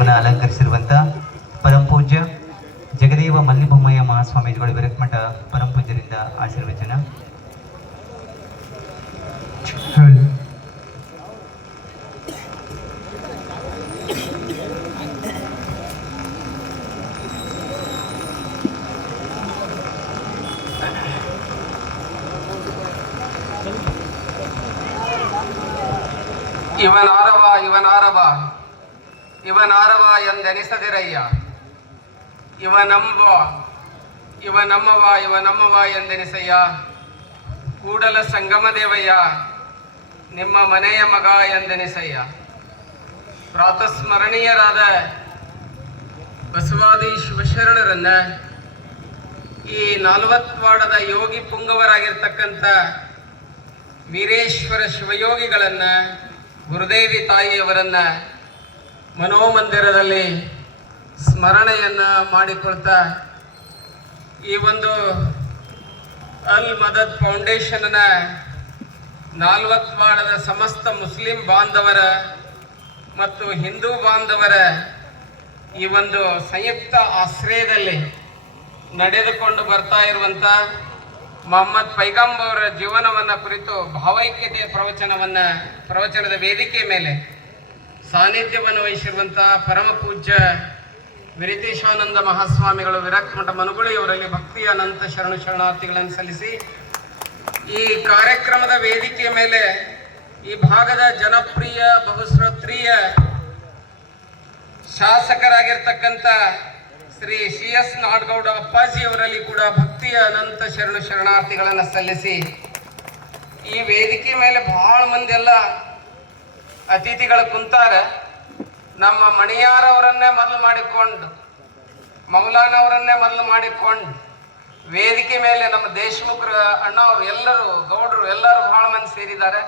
ಮಂದಿರವನ್ನು ಅಲಂಕರಿಸಿರುವಂತ ಪರಂ ಪೂಜ್ಯ ಜಗದೇವ ಮಲ್ಲಿಬೊಮ್ಮಯ್ಯ ಮಹಾಸ್ವಾಮೀಜಿಗಳು ವಿರಕ್ಮಠ ಪರಂ ಪೂಜ್ಯರಿಂದ ಆಶೀರ್ವಚನ. ಇವನಾರವ ಇವನಾರವ. ಇವನಾರವ ಎಂದೆನಿಸದಿರಯ್ಯ. ಇವನಂಬ, ಇವನಮ್ಮವ ಇವನಮ್ಮವ ಎಂದೆನಿಸಯ್ಯ. ಕೂಡಲ ಸಂಗಮ ದೇವಯ್ಯ ನಿಮ್ಮ ಮನೆಯ ಮಗ ಎಂದೆನಿಸಯ್ಯ. ಪ್ರಾತಸ್ಮರಣೀಯರಾದ ಬಸವಾದಿ ಶಿವಶರಣರನ್ನ ಈ ನಲವತ್ವಾಡದ ಯೋಗಿ ಪುಂಗವರಾಗಿರ್ತಕ್ಕಂಥ ವೀರೇಶ್ವರ ಶಿವಯೋಗಿಗಳನ್ನ ಗುರುದೇವಿ ತಾಯಿಯವರನ್ನ ಮನೋಮಂದಿರದಲ್ಲಿ ಸ್ಮರಣೆಯನ್ನು ಮಾಡಿಕೊಳ್ತಾ ಈ ಒಂದು ಅಲ್ ಮದದ್ ಫೌಂಡೇಶನ್ನ ನಾಲ್ವತ್ವಾಡದ ಸಮಸ್ತ ಮುಸ್ಲಿಂ ಬಾಂಧವರ ಮತ್ತು ಹಿಂದೂ ಬಾಂಧವರ ಈ ಒಂದು ಸಂಯುಕ್ತ ಆಶ್ರಯದಲ್ಲಿ ನಡೆದುಕೊಂಡು ಬರ್ತಾ ಇರುವಂಥ ಮೊಹಮ್ಮದ್ ಪೈಗಂಬ್ ಅವರ ಜೀವನವನ್ನ ಕುರಿತು ಭಾವೈಕ್ಯತೆಯ ಪ್ರವಚನವನ್ನ, ಪ್ರವಚನದ ವೇದಿಕೆ ಮೇಲೆ ಸಾನ್ನಿಧ್ಯವನ್ನು ವಹಿಸಿರುವಂಥ ಪರಮ ಪೂಜ್ಯ ವಿರಿತೇಶಾನಂದ ಮಹಾಸ್ವಾಮಿಗಳು ವಿರಾಟ್ ಮಠ ಮನುಗುಳಿಯವರಲ್ಲಿ ಭಕ್ತಿಯ ಅನಂತ ಶರಣು ಶರಣಾರ್ಥಿಗಳನ್ನು ಸಲ್ಲಿಸಿ ಈ ಕಾರ್ಯಕ್ರಮದ ವೇದಿಕೆಯ ಮೇಲೆ ಈ ಭಾಗದ ಜನಪ್ರಿಯ ಬಹುಶ್ರೋತ್ರೀಯ ಶಾಸಕರಾಗಿರ್ತಕ್ಕಂಥ ಶ್ರೀ ಸಿ ಎಸ್ ನಾಡಗೌಡ ಅಪ್ಪಾಜಿಯವರಲ್ಲಿ ಕೂಡ ಭಕ್ತಿಯ ಅನಂತ ಶರಣು ಶರಣಾರ್ಥಿಗಳನ್ನು ಸಲ್ಲಿಸಿ ಈ ವೇದಿಕೆ ಮೇಲೆ ಬಹಳ ಮಂದಿ ಎಲ್ಲ ಅತಿಥಿಗಳು ಕುಂತಾರ ನಮ್ಮ ಮಣಿಯಾರವರನ್ನೇ ಮೊದಲು ಮಾಡಿಕೊಂಡು, ಮೌಲಾನವರನ್ನೇ ಮೊದಲು ಮಾಡಿಕೊಂಡು, ವೇದಿಕೆ ಮೇಲೆ ನಮ್ಮ ದೇಶಮುಖರ ಅಣ್ಣವರು ಎಲ್ಲರೂ, ಗೌಡರು ಎಲ್ಲರೂ ಬಹಳ ಮಂದಿ ಸೇರಿದ್ದಾರೆ.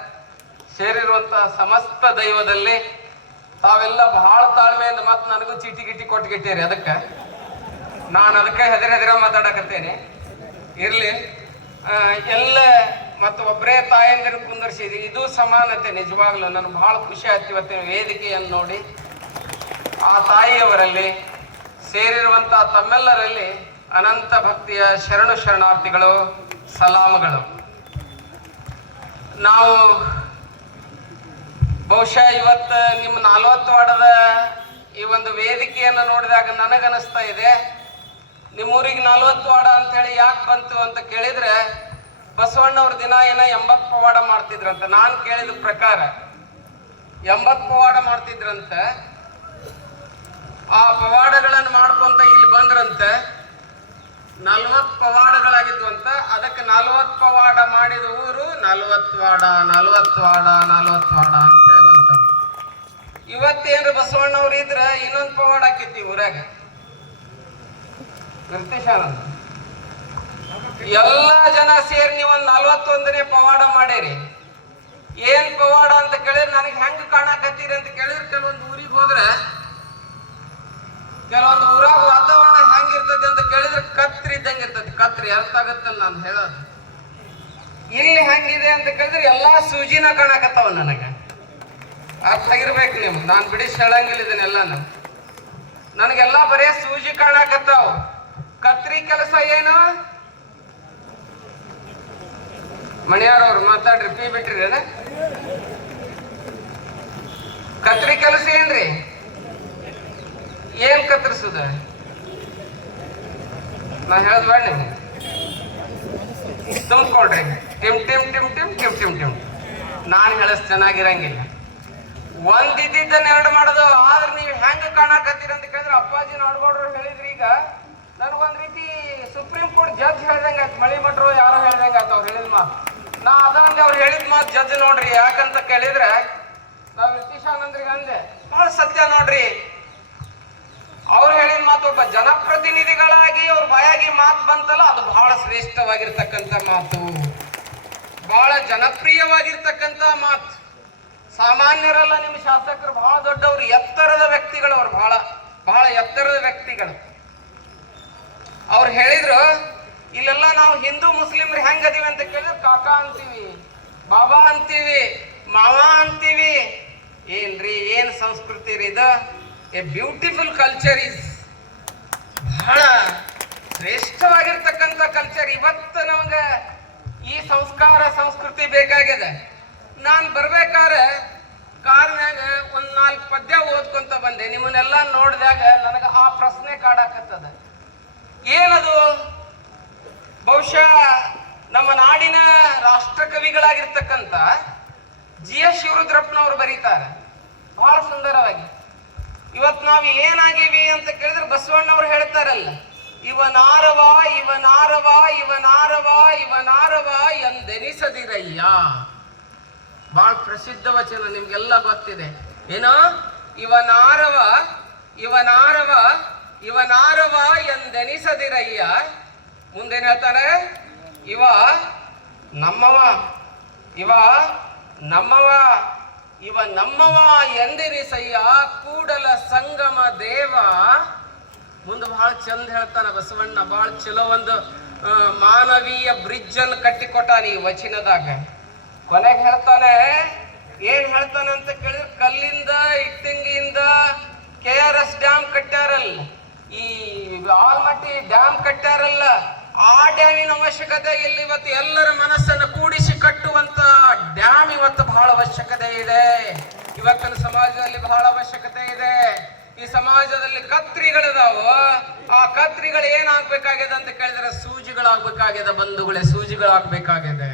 ಸೇರಿರುವಂತಹ ಸಮಸ್ತ ದೈವದಲ್ಲಿ ತಾವೆಲ್ಲ ಬಹಳ ತಾಳ್ಮೆಯಿಂದ ಮತ್ತೆ ನನಗೂ ಚೀಟಿ ಗಿಟಿ ಕೊಟ್ಗಿಟ್ಟಿರಿ ಅದಕ್ಕೆ. ನಾನು ಅದಕ್ಕೆ ಹೆದರ ಹೆದರ ಮಾತಾಡಕತ್ತೇನೆ. ಇರ್ಲಿ. ಎಲ್ಲ ಮತ್ತು ಒಬ್ಬರೇ ತಾಯಂದಿರು ಕುಂದರ್ಸಿದ್ವಿ ಇದು ಸಮಾನತೆ ನಿಜವಾಗ್ಲೂ ನನಗೆ ಬಹಳ ಖುಷಿ ಆಯ್ತು ಇವತ್ತಿನ ವೇದಿಕೆಯನ್ನು ನೋಡಿ. ಆ ತಾಯಿಯವರಲ್ಲಿ ಸೇರಿರುವಂತಹ ತಮ್ಮೆಲ್ಲರಲ್ಲಿ ಅನಂತ ಭಕ್ತಿಯ ಶರಣು ಶರಣಾರ್ಥಿಗಳು, ಸಲಾಮಗಳು. ನಾವು ಬಹುಶಃ ಇವತ್ತು ನಿಮ್ಮ ನಲವತ್ತು ವಾಡದ ಈ ಒಂದು ವೇದಿಕೆಯನ್ನು ನೋಡಿದಾಗ ನನಗನಿಸ್ತಾ ಇದೆ. ನಿಮ್ಮೂರಿಗೆ ನಲವತ್ತು ವಾಡ ಅಂತೇಳಿ ಯಾಕೆ ಬಂತು ಅಂತ ಕೇಳಿದ್ರೆ ಬಸವಣ್ಣವ್ರ ದಿನ ಏನ ಎಂಬತ್ ಪವಾಡ ಮಾಡ್ತಿದ್ರಂತ. ನಾನು ಕೇಳಿದ ಪ್ರಕಾರ ಎಂಬತ್ತು ಪವಾಡ ಮಾಡ್ತಿದ್ರಂತ. ಆ ಪವಾಡಗಳನ್ನು ಮಾಡ್ಕೊಂತ ಇಲ್ಲಿ ಬಂದ್ರಂತೆ. ನಲ್ವತ್ ಅಂತ. ಅದಕ್ಕೆ ನಲ್ವತ್ ಪವಾಡ ಮಾಡಿದ ಊರು ನಲ್ವತ್ವಾಡ ನಲ್ವತ್ ವಾಡ ಅಂತ ಹೇಳುವಂತ ಇವತ್ತೇನ್ರ ಬಸವಣ್ಣವ್ರು ಇದ್ರ ಇನ್ನೊಂದು ಪವಾಡ ಆಕಿತ್ತು ಊರಾಗ. ಕೃತಿಶಾನಂದ ಎಲ್ಲ ಜನ ಸೇರಿ ನೀವು ನಲ್ವತ್ತೊಂದನೇ ಪವಾಡ ಮಾಡೇರಿ. ಏನ್ ಪವಾಡ ಅಂತ ಕೇಳಿದ್ರೆ ನನಗೆ ಹೆಂಗ್ ಕಾಣಕತ್ತೀರಿ ಅಂತ ಕೇಳಿದ್ರೆ ಕೆಲವೊಂದು ಊರಿಗೆ ಹೋದ್ರೆ, ಕೆಲವೊಂದು ಊರಾಗ ವಾತಾವರಣ ಹೆಂಗಿರ್ತದೆ ಅಂತ ಕೇಳಿದ್ರೆ ಕತ್ರಿ ಇದ್ದಂಗೆ ಇರ್ತದೆ ಕತ್ರಿ ಅರ್ಥ ಆಗತ್ತಲ್ಲ ನಾನು ಹೇಳೋದು. ಇಲ್ಲಿ ಹೆಂಗಿದೆ ಅಂತ ಕೇಳಿದ್ರೆ ಎಲ್ಲಾ ಸೂಜಿನ ಕಾಣಕತ್ತಾವ ನನಗೆ. ಅರ್ಥ ಆಗಿರ್ಬೇಕು ನೀವು. ನಾನು ಬಿಡಿಸಿ ಹೇಳಂಗಿಲ್ಲ ಇದನ್ನೆಲ್ಲಾನು. ನನಗೆಲ್ಲ ಬರೇ ಸೂಜಿ ಕಾಣಕತ್ತಾವ. ಕತ್ರಿ ಕೆಲಸ ಏನು? ಮಣಿಯಾರವ್ರು ಮಾತಾಡ್ರಿ, ಪಿ ಬಿಟ್ರಿ ಕತ್ರಿ ಕೆಲಸ ಏನ್ರಿ? ಏನ್ ಕತ್ತರಿಸುದ ನಾ ಹೇಳದ್ ಬೇಡ ನಿಮ್ಗೆ. ಟಿಮ್ ಟಿಮ್ ಟಿಮ್ ಟಿಮ್ ಟಿಮ್ ಟಿಮ್ ಟಿಮ್. ನಾನು ಹೇಳಸ್ ಚೆನ್ನಾಗಿರಂಗಿಲ್ಲ. ಒಂದ್ ಇದ್ದಿದ್ದನ್ನ ಎರಡು ಮಾಡೋದು, ಆದ್ರೆ ನೀವು ಹೆಂಗ್ ಕಾಣಕತ್ತೀರಿ ಅಂತ ಕೇಳಿದ್ರೆ ಅಪ್ಪಾಜಿ ನಾಡ್ಗೌಡ್ರು ಹೇಳಿದ್ರಿ ಈಗ. ನನಗೊಂದ್ ರೀತಿ ಸುಪ್ರೀಂ ಕೋರ್ಟ್ ಜಡ್ಜ್ ಹೇಳ್ದಂಗ ಆಯ್ತು, ಮಳಿ ಮಟ್ರು ಯಾರೋ ಹೇಳ್ದಂಗ ಆಯ್ತು, ಅವ್ರು ಹೇಳಿದ ನಾ ಅದಂಗೆ ಅವ್ರು ಹೇಳಿದ ಮಾತು ಜಡ್ಜ್ ನೋಡ್ರಿ, ಯಾಕಂತ ಕೇಳಿದ್ರೆ, ನಾವ್ ರಿತೀಶಾನಂದ್ರಿಗೆ ಅಂದೆ ಬಹಳ ಸತ್ಯ ನೋಡ್ರಿ, ಅವ್ರು ಹೇಳಿದ ಮಾತು ಒಬ್ಬ ಜನಪ್ರತಿನಿಧಿಗಳಾಗಿ ಅವ್ರ ಬಾಯಾಗಿ ಮಾತು ಬಂತಲ್ಲ, ಅದು ಬಹಳ ಶ್ರೇಷ್ಠವಾಗಿರ್ತಕ್ಕಂಥ ಮಾತು. ಬಹಳ ಜನಪ್ರಿಯವಾಗಿರ್ತಕ್ಕಂಥ ಮಾತು. ಸಾಮಾನ್ಯರಲ್ಲ ನಿಮ್ಮ ಶಾಸಕರು ಬಹಳ ದೊಡ್ಡವರು, ಎತ್ತರದ ವ್ಯಕ್ತಿಗಳು ಅವ್ರು ಬಹಳ ಬಹಳ ಎತ್ತರದ ವ್ಯಕ್ತಿಗಳು. ಅವ್ರು ಹೇಳಿದ್ರು ಇಲ್ಲೆಲ್ಲ ನಾವು ಹಿಂದೂ ಮುಸ್ಲಿಮ್ರು ಹೆಂಗದೀವಿ ಅಂತ ಕೇಳಿದ್ರೆ, ಕಾಕಾ ಅಂತೀವಿ, ಬಾಬಾ ಅಂತೀವಿ, ಮಾವ ಅಂತೀವಿ. ಏನ್ರಿ, ಏನ್ ಸಂಸ್ಕೃತಿ ರೀ ಇದು? ಎ ಬ್ಯೂಟಿಫುಲ್ ಕಲ್ಚರ್ ಇಸ್ ಬಹಳ ಶ್ರೇಷ್ಠವಾಗಿರ್ತಕ್ಕಂಥ ಕಲ್ಚರ್ ಇವತ್ತು ನಮಗೆ ಈ ಸಂಸ್ಕಾರ, ಸಂಸ್ಕೃತಿ ಬೇಕಾಗಿದೆ. ನಾನು ಬರ್ಬೇಕಾದ್ರೆ ಕಾರ್ನಾಗ ಒಂದ್ ನಾಲ್ಕು ಪದ್ಯ ಓದ್ಕೊಂತ ಬಂದೆ. ನಿಮ್ಮನ್ನೆಲ್ಲ ನೋಡಿದಾಗ ನನಗೆ ಆ ಪ್ರಶ್ನೆ ಕಾಡಾಕತ್ತದ. ಏನದು? ಬಹುಶಃ ನಮ್ಮ ನಾಡಿನ ರಾಷ್ಟ್ರ ಕವಿಗಳಾಗಿರ್ತಕ್ಕಂಥ ಜಿ ಎಸ್ ಶಿವರುದ್ರಪ್ಪನವರು ಬರೀತಾರೆ. ಬಹಳ ಸುಂದರವಾಗಿ. ಇವತ್ತು ನಾವು ಏನಾಗೀವಿ ಅಂತ ಕೇಳಿದ್ರೆ ಬಸವಣ್ಣವ್ರು ಹೇಳ್ತಾರಲ್ಲ ಇವನಾರವ ಇವನಾರವ ಇವನಾರವ ಇವನಾರವ ಎಂದೆನಿಸದಿರಯ್ಯ. ಬಹಳ ಪ್ರಸಿದ್ಧ ವಚನ ನಿಮ್ಗೆಲ್ಲ ಗೊತ್ತಿದೆ. ಏನೋ ಇವನಾರವ ಇವನಾರವ ಇವನಾರವ ಎಂದೆನಿಸದಿರಯ್ಯ. ಮುಂದೇನ್ ಹೇಳ್ತಾರೆ? ಇವ ನಮ್ಮವ ಇವ ನಮ್ಮವ ಇವ ನಮ್ಮವ ಎಂದಿರಿಸಯ್ಯ ಕೂಡಲ ಸಂಗಮ ದೇವ. ಮುಂದೆ ಬಹಳ ಚಂದ ಹೇಳ್ತಾನ ಬಸವಣ್ಣ, ಬಹಳ ಚಲೋ ಒಂದು ಮಾನವೀಯ ಬ್ರಿಡ್ಜ್ ಅನ್ನು ಕಟ್ಟಿಕೊಟ್ಟಾನ ಈ ವಚನದಾಗ. ಕೊನೆಗೆ ಹೇಳ್ತಾನೆ, ಏನ್ ಹೇಳ್ತಾನೆ ಅಂತ ಕೇಳಿದ್ರೆ ಕಲ್ಲಿಂದ ಇಟ್ಟಿಂಗಿಯಿಂದ ಕೆ ಆರ್ ಎಸ್ ಡ್ಯಾಮ್ ಕಟ್ಟಾರಲ್ಲ ಈ ಆಲ್ಮಟ್ಟಿ ಡ್ಯಾಮ್ ಕಟ್ಟ್ಯಾರಲ್ಲ. ಆ ಡ್ಯಾಮಿನ ಅವಶ್ಯಕತೆ ಇಲ್ಲಿ. ಇವತ್ತು ಎಲ್ಲರ ಮನಸ್ಸನ್ನು ಕೂಡಿಸಿ ಕಟ್ಟುವಂತ ಡ್ಯಾಮ್ ಇವತ್ತು ಬಹಳ ಅವಶ್ಯಕತೆ ಇದೆ. ಇವತ್ತಿನ ಸಮಾಜದಲ್ಲಿ ಬಹಳ ಅವಶ್ಯಕತೆ ಇದೆ. ಈ ಸಮಾಜದಲ್ಲಿ ಕತ್ರಿಗಳಿದಾವು, ಆ ಕತ್ರಿಗಳು ಏನಾಗ್ಬೇಕಾಗಿದೆ ಅಂತ ಕೇಳಿದ್ರೆ ಸೂಜಿಗಳಾಗ್ಬೇಕಾಗಿದೆ ಬಂಧುಗಳೇ, ಸೂಜಿಗಳಾಗ್ಬೇಕಾಗಿದೆ.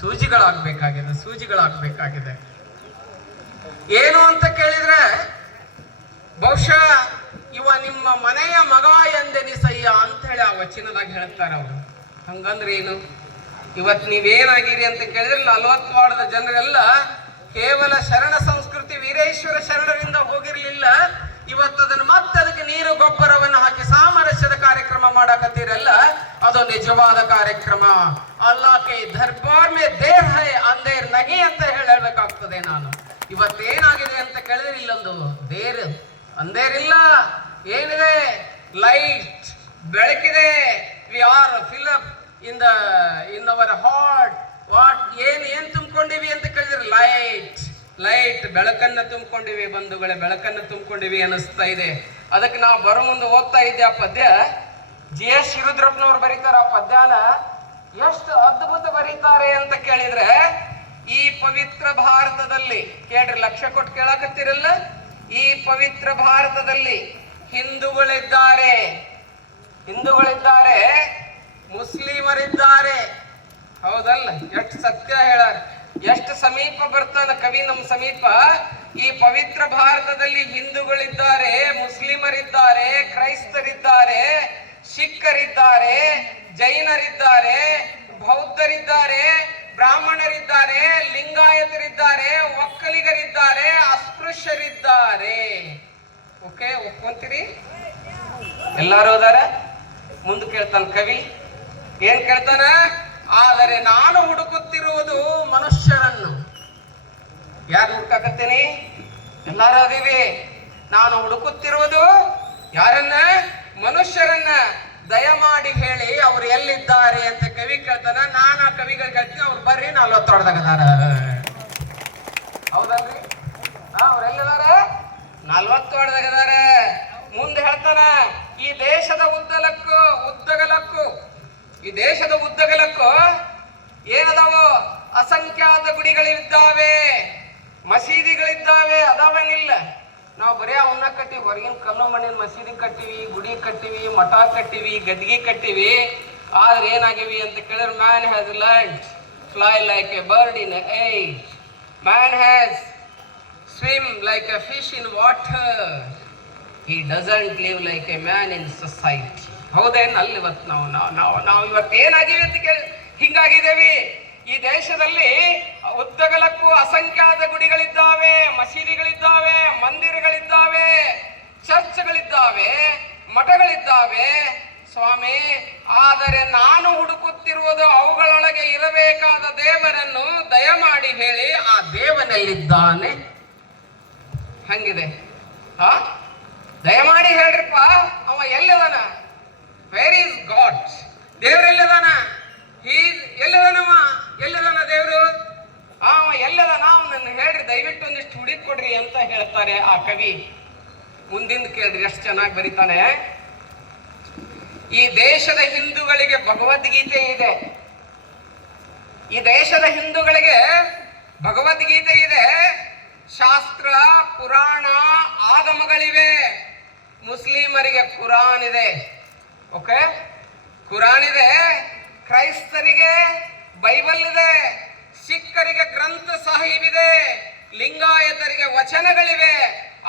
ಸೂಜಿಗಳಾಗ್ಬೇಕಾಗಿದೆ ಸೂಜಿಗಳಾಗ್ಬೇಕಾಗಿದೆ. ಏನು ಅಂತ ಕೇಳಿದ್ರೆ ಬಹುಶಃ ಇವ ನಿಮ್ಮ ಮನೆಯ ಮಗ ಎಂದೆನಿಸಯ್ಯ ಅಂತ ಹೇಳಿ ಆ ವಚನದಾಗ ಹೇಳ್ತಾರೆ ಅವರು. ಹಂಗಂದ್ರೆ ಏನು? ಇವತ್ ನೀವೇನಾಗಿರಿ ಅಂತ ಕೇಳಿದ್ರೆ ನಲ್ವತ್ತು ವಾರ್ಡದ ಜನರೆಲ್ಲ ಕೇವಲ ಶರಣ ಸಂಸ್ಕೃತಿ ವೀರೇಶ್ವರ ಶರಣರಿಂದ ಹೋಗಿರ್ಲಿಲ್ಲ. ಅದನ್ನು ಮತ್ತೆ ಅದಕ್ಕೆ ನೀರು ಗೊಬ್ಬರವನ್ನು ಹಾಕಿ ಸಾಮರಸ್ಯದ ಕಾರ್ಯಕ್ರಮ ಮಾಡಕತ್ತೀರಲ್ಲ, ಅದು ನಿಜವಾದ ಕಾರ್ಯಕ್ರಮ. ಅಲ್ಲಾಕೆ ದರ್ಬಾರ್ ಮೇ ದೇರ್ ಹೈ ಅಂದೇರ್ ನಗಿ ಅಂತ ಹೇಳಬೇಕಾಗ್ತದೆ ನಾನು. ಇವತ್ತೇನಾಗಿದೆ ಅಂತ ಕೇಳಿದ್ರೆ ಇಲ್ಲೊಂದು ದೇರ್ ಅಂದೇರಿಲ್ಲ ಏನಿದೆ? Light ಬೆಳಕಿದೆ. We are fill up in the in our heart what ಏನು ಏನು ತುಂಬಿಕೊಂಡಿವಿ ಅಂತ ಕೇಳಿದ್ರೆ ಲೈಟ್ ಲೈಟ್ ಬೆಳಕನ್ನ ತುಂಬಿಕೊಂಡಿವಿ ಬಂಧುಗಳೇ, ಬೆಳಕನ್ನ ತುಂಬಿಕೊಂಡಿವಿ ಅನಿಸ್ತಾ ಇದೆ. ಅದಕ್ಕೆ ನಾವು ಬರೋ ಮುಂದೆ ಓದ್ತಾ ಇದ್ದೆ ಆ ಪದ್ಯ? ಜಿ ಎಸ್ ಶಿರುದ್ರಪ್ಪನವ್ರು ಬರೀತಾರೆ ಆ ಪದ್ಯನ. ಎಷ್ಟು ಅದ್ಭುತ ಬರೀತಾರೆ ಅಂತ ಕೇಳಿದ್ರೆ, ಈ ಪವಿತ್ರ ಭಾರತದಲ್ಲಿ, ಕೇಳ್ರಿ, ಲಕ್ಷ್ಯ ಕೊಟ್ಟು ಕೇಳಕತ್ತೀರಲ್ಲ? ಈ ಪವಿತ್ರ ಭಾರತದಲ್ಲಿ ಹಿಂದೂಗಳಿದ್ದಾರೆ. ಹಿಂದೂಗಳಿದ್ದಾರೆ. ಮುಸ್ಲಿಮರಿದ್ದಾರೆ. ಹೌದಲ್ಲ? ಎಷ್ಟು ಸತ್ಯ ಹೇಳಾರ ಎಷ್ಟು ಸಮೀಪ ಬರ್ತಾನ ಕವಿ ನಮ್ಮ ಸಮೀಪ? ಈ ಪವಿತ್ರ ಭಾರತದಲ್ಲಿ ಹಿಂದೂಗಳಿದ್ದಾರೆ, ಮುಸ್ಲಿಮರಿದ್ದಾರೆ, ಕ್ರೈಸ್ತರಿದ್ದಾರೆ, ಸಿಖ್ಖರಿದ್ದಾರೆ, ಜೈನರಿದ್ದಾರೆ, ಬೌದ್ಧರಿದ್ದಾರೆ ಬ್ರಾಹ್ಮಣರಿದ್ದಾರೆ, ಲಿಂಗಾಯತರಿದ್ದಾರೆ, ಒಕ್ಕಲಿಗರಿದ್ದಾರೆ, ಅಸ್ಪೃಶ್ಯರಿದ್ದಾರೆ. ಓಕೆ, ಒಪ್ಕೊಂತೀರಿ? ಎಲ್ಲಾರು ಅದಾರ? ಮುಂದೆ ಕೇಳ್ತಾನ ಕವಿ. ಏನ್ ಕೇಳ್ತಾನ? ಆದರೆ ನಾನು ಹುಡುಕುತ್ತಿರುವುದು ಮನುಷ್ಯರನ್ನು ಯಾರು ಹುಡುಕಾಕತ್ತೀನಿ? ಎಲ್ಲಾರು ಅದೀವಿ. ನಾನು ಹುಡುಕುತ್ತಿರುವುದು ಯಾರನ್ನ? ಮನುಷ್ಯರನ್ನ. ದಯಮಾಡಿ ಹೇಳಿ, ಅವ್ರು ಎಲ್ಲಿದ್ದಾರೆ ಅಂತ ಕವಿ ಕೇಳ್ತಾನ. ನಾನು ಆ ಕವಿಗಳು ಕೇಳ್ತೀನಿ ಅವ್ರು ಬರ್ರಿ ನಲ್ವತ್ತೊಡ್ದಾಗದಾರ ಹೌದಲ್ರಿ? ಅವ್ರು ಎಲ್ಲಿದಾರ ನಲ್ವತ್ತೊಡ್ದಾಗದಾರ ಮುಂದೆ ಹೇಳ್ತಾನ, ಈ ದೇಶದ ಉದ್ದಲಕ್ಕೂ ಉದ್ದಗಲಕ್ಕೂ ಈ ದೇಶದ ಉದ್ದಗಲಕ್ಕೂ ಏನದಾವು? ಅಸಂಖ್ಯಾತ ಗುಡಿಗಳಿದ್ದಾವೆ, ಮಸೀದಿಗಳಿದ್ದಾವೆ, ಅದಾವೇನಿಲ್ಲ. ನಾವು ಬರೀ ಅವನ್ನ ಕಟ್ಟಿವಿ ಹೊರಗಿನ ಕಲ್ಲು ಮಣ್ಣಿನ ಮಸೀದಿ ಕಟ್ಟಿವಿ, ಗುಡಿ ಕಟ್ಟಿವಿ, ಮಠ ಕಟ್ಟಿವಿ, ಗದ್ಗಿ ಕಟ್ಟಿವಿ. ಆದ್ರೆ ಏನಾಗಿವಿ ಅಂತ ಕೇಳಿದ್ರೆ man has learn fly like a bird in age man has swim like a fish in water he doesn't live like a man in society ಹೌದೇನು ಅಲ್ಲಿ ಇವತ್ತು ನಾವು ನಾವು ನಾವು ನಾವು ಇವತ್ತು ಏನಾಗಿವಿ ಅಂತ ಕೇಳಿ, ಹಿಂಗಾಗಿದ್ದೇವೆ. ಈ ದೇಶದಲ್ಲಿ ಉದ್ದಗಲಕ್ಕೂ ಅಸಂಖ್ಯಾತ ಗುಡಿಗಳಿದ್ದಾವೆ, ಮಸೀದಿಗಳಿದ್ದಾವೆ, ಮಂದಿರಗಳಿದ್ದಾವೆ, ಚರ್ಚ್ಗಳಿದ್ದಾವೆ, ಮಠಗಳಿದ್ದಾವೆ. ಸ್ವಾಮಿ, ಆದರೆ ನಾನು ಹುಡುಕುತ್ತಿರುವುದು ಅವುಗಳೊಳಗೆ ಇರಬೇಕಾದ ದೇವರನ್ನು ದಯಮಾಡಿ ಹೇಳಿ, ಆ ದೇವನಲ್ಲಿದ್ದಾನೆ. ಹಂಗಿದೆ. ಆ ದಯಮಾಡಿ ಹೇಳ್ರಿಪ್ಪ, ಅವ ಎಲ್ಲಿದಾನ? ವೆರ್ ಈಸ್ ಗಾಡ್ ದೇವ್ರ ಎಲ್ಲಿದಾನ ಹೀಸ್ ಎಲ್ಲಿದಾನವ? ಎಲ್ಲಿದಾನ ದೇವರು? ಅವ ಎಲ್ಲದ ನಾವು ನನ್ನ ಹೇಳ್ರಿ, ದಯವಿಟ್ಟು ಒಂದಿಷ್ಟು ಹುಡುಕ್ ಕೊಡ್ರಿ ಅಂತ ಹೇಳ್ತಾರೆ ಆ ಕವಿ. ಮುಂದಿಂದ ಕೇಳ್ರಿ, ಎಷ್ಟು ಚೆನ್ನಾಗಿ ಬರೀತಾನೆ. ಈ ದೇಶದ ಹಿಂದೂಗಳಿಗೆ ಭಗವದ್ಗೀತೆ ಇದೆ. ಈ ದೇಶದ ಹಿಂದೂಗಳಿಗೆ ಭಗವದ್ಗೀತೆ ಇದೆ. ಶಾಸ್ತ್ರ, ಪುರಾಣ, ಆಗಮಗಳಿವೆ. ಮುಸ್ಲಿಮರಿಗೆ ಕುರಾನ್ ಇದೆ. ಓಕೆ? ಕುರಾನ್ ಇದೆ. ಕ್ರೈಸ್ತರಿಗೆ ಬೈಬಲ್ ಇದೆ. ಸಿಖ್ಖರಿಗೆ ಗ್ರಂಥ ಸಾಹಿಬಿದೆ ಲಿಂಗಾಯತರಿಗೆ ವಚನಗಳಿವೆ.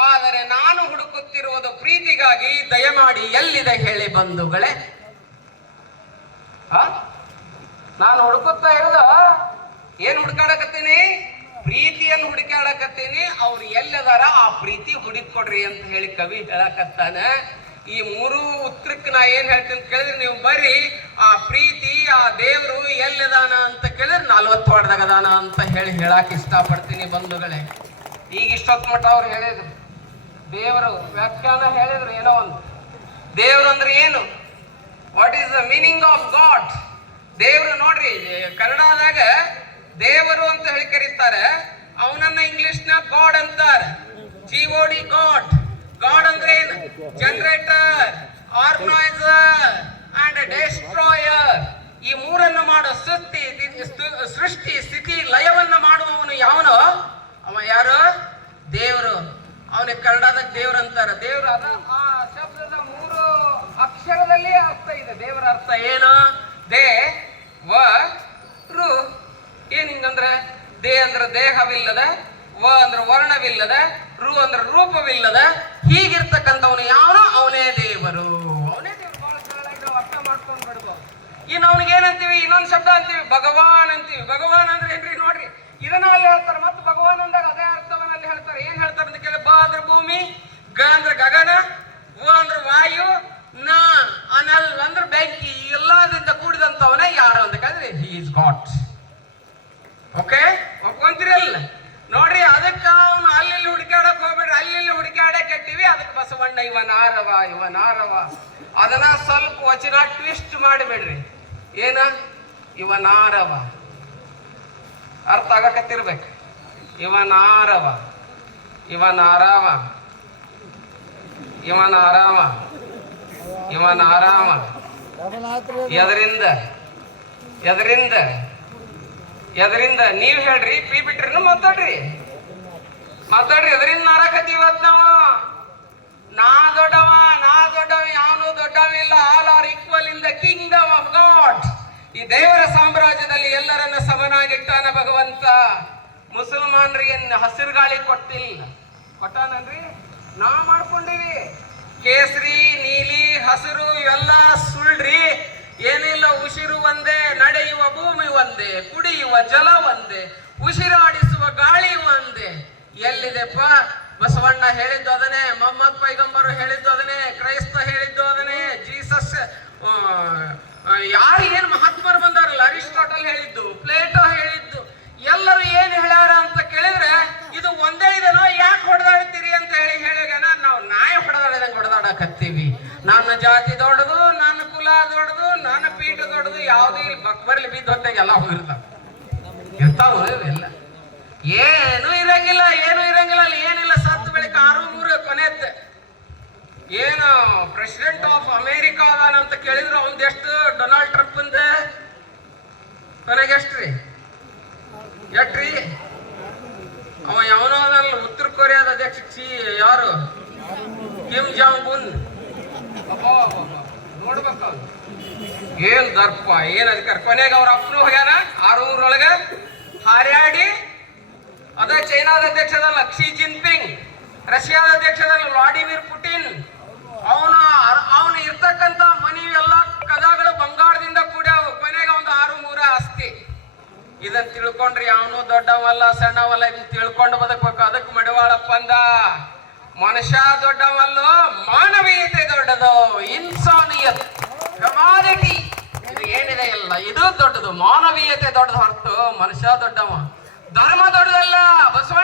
ಆದರೆ ನಾನು ಹುಡುಕುತ್ತಿರುವುದು ಪ್ರೀತಿಗಾಗಿ, ದಯಮಾಡಿ ಎಲ್ಲಿದೆ ಹೇಳಿ ಬಂಧುಗಳೇ? ನಾನು ಹುಡುಕುತ್ತಾ ಇರೋದ ಏನ್ ಹುಡುಕಾಡಕತ್ತೀನಿ? ಪ್ರೀತಿಯನ್ನು ಹುಡುಕಾಡಕತ್ತೀನಿ. ಅವ್ರು ಎಲ್ಲದಾರ? ಆ ಪ್ರೀತಿ ಹುಡುಕೊಡ್ರಿ ಅಂತ ಹೇಳಿ ಕವಿ ಹೇಳಕತ್ತಾನ. ಈ ಮೂರು ಉತ್ತರಕ್ಕೆ ನಾ ಏನು ಹೇಳ್ತೀನಿ ಕೇಳಿದ್ರೆ ನೀವು ಬರ್ರಿ. ಆ ಪ್ರೀತಿ, ಆ ದೇವರು ಎಲ್ಲಿದಾನ ಅಂತ ಕೇಳಿದ್ರೆ ನಲ್ವತ್ತು ವಾರದಾಗ ಅದಾನ ಅಂತ ಹೇಳಿ ಹೇಳಕ್ಕೆ ಇಷ್ಟಪಡ್ತೀನಿ ಬಂಧುಗಳೇ. ಈಗ ಇಷ್ಟೊತ್ತು ಮಟ್ಟ ಅವ್ರು ಹೇಳಿದ್ರು. ದೇವರು ವ್ಯಾಖ್ಯಾನ ಹೇಳಿದ್ರು ಏನೋ ಒಂದು. ದೇವ್ರು ಅಂದ್ರೆ ಏನು? What is the meaning of god ದೇವರು ನೋಡ್ರಿ, ಕನ್ನಡದಾಗ ದೇವರು ಅಂತ ಹೇಳಿ ಕರೀತಾರೆ. ಅವನನ್ನ ಇಂಗ್ಲಿಷ್ನ ಗಾಡ್ ಅಂತಾರೆ. ಜಿ ಡಿ ಗಾಡ್ ಗಾಡ್ ಅಂದ್ರೆ ಏನು ಜನರೇಟರ್, ಆರ್ಗನೈಸರ್ ಅಂಡ್ ಡೆಸ್ಟ್ರಾಯರ್. ಈ ಮೂರನ್ನು ಮಾಡೋ ಸೃಷ್ಟಿ ಸೃಷ್ಟಿ ಸ್ಥಿತಿ ಲಯವನ್ನ ಮಾಡುವವನು ಯಾವನು? ಅವ ಯಾರು? ದೇವರು. ಅವನಿಗೆ ಕನ್ನಡದಾಗ ದೇವ್ರ ಅಂತಾರೆ. ದೇವ್ರ ಅದ. ಆ ಶಬ್ದದ ಮೂರು ಅಕ್ಷರದಲ್ಲಿ ಅರ್ಥ ಇದೆ. ದೇವರ ಅರ್ಥ ಏನು? ದೇ, ವ, ರು. ಏನ್ ಹಿಂಗಂದ್ರೆ? ದೇ ಅಂದ್ರೆ ದೇಹವಿಲ್ಲದ ವ ಅಂದ್ರೆ ವರ್ಣವಿಲ್ಲದ, ರು ಅಂದ್ರೆ ರೂಪವಿಲ್ಲದ, ಹೀಗಿರ್ತಕ್ಕಂಥವನು ಯಾವನು ಅವನೇ ದೇವರು. ಅವನೇ ದೇವರು ಬಹಳ ಸರಳ ಇದು ಅರ್ಥ ಮಾಡ್ಕೊಂಡು ಬಿಡ್ಬೋದು ಇನ್ನು ಅವನಿಗೆ ಏನಂತೀವಿ? ಇನ್ನೊಂದು ಶಬ್ದ ಅಂತೀವಿ, ಭಗವಾನ್ ಅಂತೀವಿ. ಭಗವಾನ್ ಅಂದ್ರೆ ಏನ್ರಿ? ನೋಡ್ರಿ, ಇದನ್ನ ಅಲ್ಲಿ ಹೇಳ್ತಾರೆ, ಮತ್ತೆ ಭಗವಾನ್ ಅಂದಾಗ ಅದೇ ಅರ್ಥವನ್ನ ಅಲ್ಲಿ ಹೇಳ್ತಾರೆ. ಏನ್ ಹೇಳ್ತಾರೆ ಅಂತ ಕೇಳಿ ಬ ಅಂದ್ರೆ ಭೂಮಿ, ಗ ಅಂದ್ರೆ ಗಗನ, ವ ಅಂದ್ರೆ ವಾಯು, ನ ಅನಲ್ ಅಂದ್ರೆ ಬೆಂಕಿ. ಎಲ್ಲದಿಂದ ಕೂಡಿದಂತವನೇ ಯಾರು ಅಂತ ಕೇಳಿದ್ರೆ ಹಿ ಇಸ್ ಗಾಡ್ ಓಕೆ ಒಪ್ಕೊಂತೀರಲ್ಲ ನೋಡ್ರಿ ಅದಕ್ಕೆ ಅವನು ಅಲ್ಲಿ ಹುಡುಕಾಡಕ್ ಹೋಗ್ಬೇಡ್ರಿ ಅಲ್ಲಿ ಹುಡುಕಾಡಕ್ ಕೆಟ್ಟಿವಿ ಅದಕ್ಕೆ ಬಸವಣ್ಣ ಇವ ನಾರವ ಇವ ನಾರವ ಅದನ್ನ ಸ್ವಲ್ಪ ವಚನ ಟ್ವಿಸ್ಟ್ ಮಾಡಿಬಿಡ್ರಿ. ಏನ? ಇವ ನಾರವ ಅರ್ಥ ಆಗಕತ್ತಿರ್ಬೇಕು. ಇವ ನಾರವ ಇವ ಆರಾಮ ಇವನ ಆರಾಮ ಇವ ಆರಾಮ ಎದರಿಂದ? ಎದರಿಂದ? ಎದರಿಂದ? ನೀವ್ ಹೇಳ್ರಿ, ಪಿ ಬಿಟ್ರಿ ಮಾತಾಡ್ರಿ. ಮಾತಾಡ್ರಿ, ಎದರಿಂದ ನಾರಾಕತ್ತೀವತ್ ನಾವು? ನಾ ದೊಡ್ಡವ ನಾ ದೊಡ್ಡವ, ಯಾವನು ದೊಡ್ಡವಿಲ್ಲ all are equal in the kingdom of God ಈ ದೇವರ ಸಾಮ್ರಾಜ್ಯದಲ್ಲಿ ಎಲ್ಲರನ್ನ ಸಮನಾಗಿಟ್ಟಾನ ಭಗವಂತ. ಮುಸಲ್ಮಾನರಿಗೆ ಹಸಿರು ಗಾಳಿ ಕೊಟ್ಟಿಲ್ಲ. ಕೊಟ್ಟಾನನ್ರಿ? ನಾ ಮಾಡ್ಕೊಂಡಿವಿ. ಕೇಸರಿ, ನೀಲಿ, ಹಸಿರು, ಇವೆಲ್ಲ ಸುಳ್ಳ್ರಿ. ಏನಿಲ್ಲ, ಉಸಿರು ಒಂದೇ, ನಡೆಯುವ ಭೂಮಿ ಒಂದೇ, ಕುಡಿಯುವ ಜಲ ಒಂದೇ, ಉಸಿರಾಡಿಸುವ ಗಾಳಿ ಒಂದೇ. ಎಲ್ಲಿದೆಪ್ಪ? ಬಸವಣ್ಣ ಹೇಳಿದ್ದು ಅದನ್ನೇ, ಮೊಹಮ್ಮದ್ ಪೈಗಂಬರು ಹೇಳಿದ್ದು ಅದನ್ನೇ, ಕ್ರೈಸ್ತ ಹೇಳಿದ್ದು ಅದನ್ನೇ, ಜೀಸಸ್ ಯಾರು ಏನ್ ಮಹಾತ್ಮರು ಬಂದಾರಲ್ಲ ಅರಿಸ್ಟಾಟಲ್ ಹೇಳಿದ್ದು, ಪ್ಲೇಟೋ ಹೇಳಿದ್ದು, ಎಲ್ಲರೂ ಏನು ಹೇಳ್ಯಾರ ಅಂತ ಕೇಳಿದ್ರೆ, ಇದು ಒಂದೇ ಇದನೋ, ಯಾಕೆ ಹೊಡೆದಾಡ್ತೀರಿ ಅಂತ ಹೇಳಿ ಹೇಳಿಗನ ನಾವು ನಾಯಿ ಹೊಡೆದಾಡಿದಂಗೆ ಹೊಡೆದಾಡಕತ್ತೀವಿ. ನನ್ನ ಜಾತಿ ದೊಡ್ಡದು, ನನ್ನ ಕುಲ ದೊಡ್ಡದು, ನನ್ನ ಪೀಠ ದೊಡ್ಡದು, ಯಾವುದೂ ಇಲ್ಲಿ. ಬಕ್ಬರ್ಲಿ ಬಿದ್ದು ಹೊತ್ತಾಗ ಎಲ್ಲ ಹೋಗಿರ್ತಾವ. ಇರ್ತಾವ ಇವೆಲ್ಲ ಏನು ಇರಂಗಿಲ್ಲ ಏನು ಇರಂಗಿಲ್ಲ, ಅಲ್ಲಿ ಏನಿಲ್ಲ. ಮೂರು ಏನು ಪ್ರೆಸಿಡೆಂಟ್ ಆಫ್ ಅಮೇರಿಕಾ ಅದಾನ ಅಂತ ಕೇಳಿದ್ರು ಎಷ್ಟು? ಡೊನಾಲ್ಡ್ ಟ್ರಂಪ್ ಅಂದ ನನಗೆಷ್ಟ್ರಿ ಎಷ್ಟ್ರಿ ಅವ ಯಾವನೋ ಅದಲ್ಲ ಉತ್ತರ ಕೊರಿಯಾದ ಅಧ್ಯಕ್ಷ ಯಾರು? ಕಿಮ್ ಜಾಂಗ್ ಉನ್ ನೋಡ್ಬೇಕು ಅವ್ನು. ಏನ್ ದರ್ಪ, ಏನ್ ಅಧಿಕಾರ? ಕೊನೆಗೆ ಅವ್ರ ಅಪ್ಪನು ಹೋಗ್ಯಾನ ಆರು ಊರೊಳಗ ಹಾರ್ಯಾಡಿ. ಅದೇ ಚೈನಾದ ಅಧ್ಯಕ್ಷ ಅದಲ್ಲ ಕ್ಸಿ ಜಿನ್ಪಿಂಗ್. ರಷ್ಯಾದ ಅಧ್ಯಕ್ಷದಲ್ಲಿ ವ್ಲಾಡಿಮಿರ್ ಪುಟಿನ್. ಅವನ ಅವನು ಇರ್ತಕ್ಕಂತ ಮನಿ ಎಲ್ಲ ಕದಗಳು ಬಂಗಾರದಿಂದ ಕೂಡ್ಯಾವು ಕೊನೆಗೆ ಒಂದು ಆರು ಮೂರ ಆಸ್ತಿ. ಇದನ್ನ ತಿಳ್ಕೊಂಡ್ರಿ ಅವನು ದೊಡ್ಡವಲ್ಲ, ಸಣ್ಣವಲ್ಲ ಇದನ್ನ ತಿಳ್ಕೊಂಡು ಬದುಕಬೇಕು. ಅದಕ್ಕೆ ಮಡಿವಾಳಪ್ಪ ಅಂದ ಮನುಷ್ಯ ದೊಡ್ಡವಲ್ಲೋ, ಮಾನವೀಯತೆ ದೊಡ್ಡದು, ಇನ್ಸಾನಿಯತ್. ಹ್ಯುಮಾನಿಟಿ ಇದು ಏನಿದೆ ಇಲ್ಲ ಇದು ದೊಡ್ಡದು. ಮಾನವೀಯತೆ ದೊಡ್ಡದು ಹೊರತು ಮನುಷ್ಯ ದೊಡ್ಡವ. ಧರ್ಮ ದೊಡ್ಡದಲ್ಲ. ಬಸವಣ್ಣ